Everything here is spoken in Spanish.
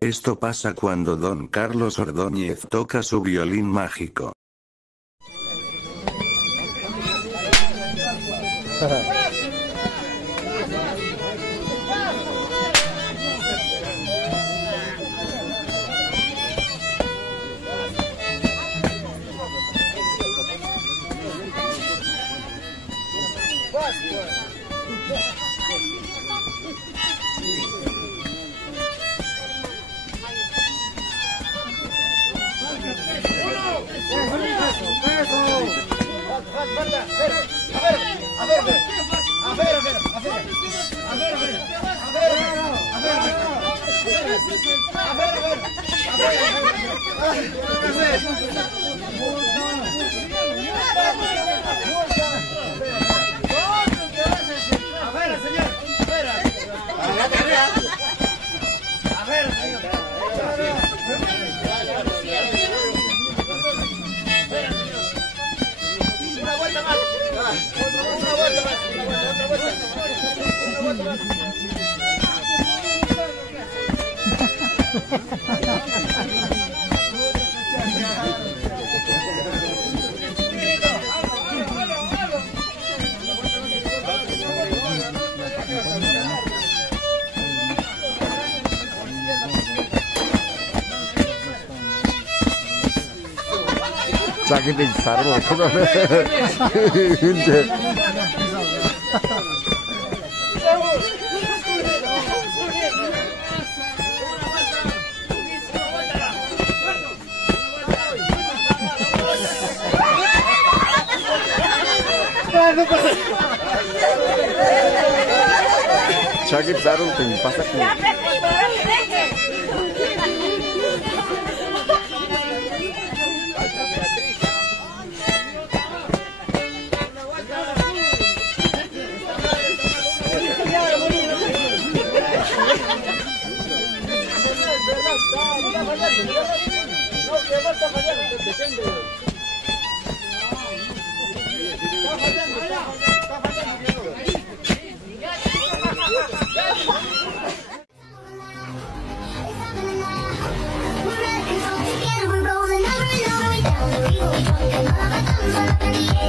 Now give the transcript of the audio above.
Esto pasa cuando Don Carlos Ordóñez toca su violín mágico. 자기 빈사를 어떡하네. 이제. 자기 쌀을 좀 바삭해. We're rolling over and over, we down the wheel, we talking all about thumbs up.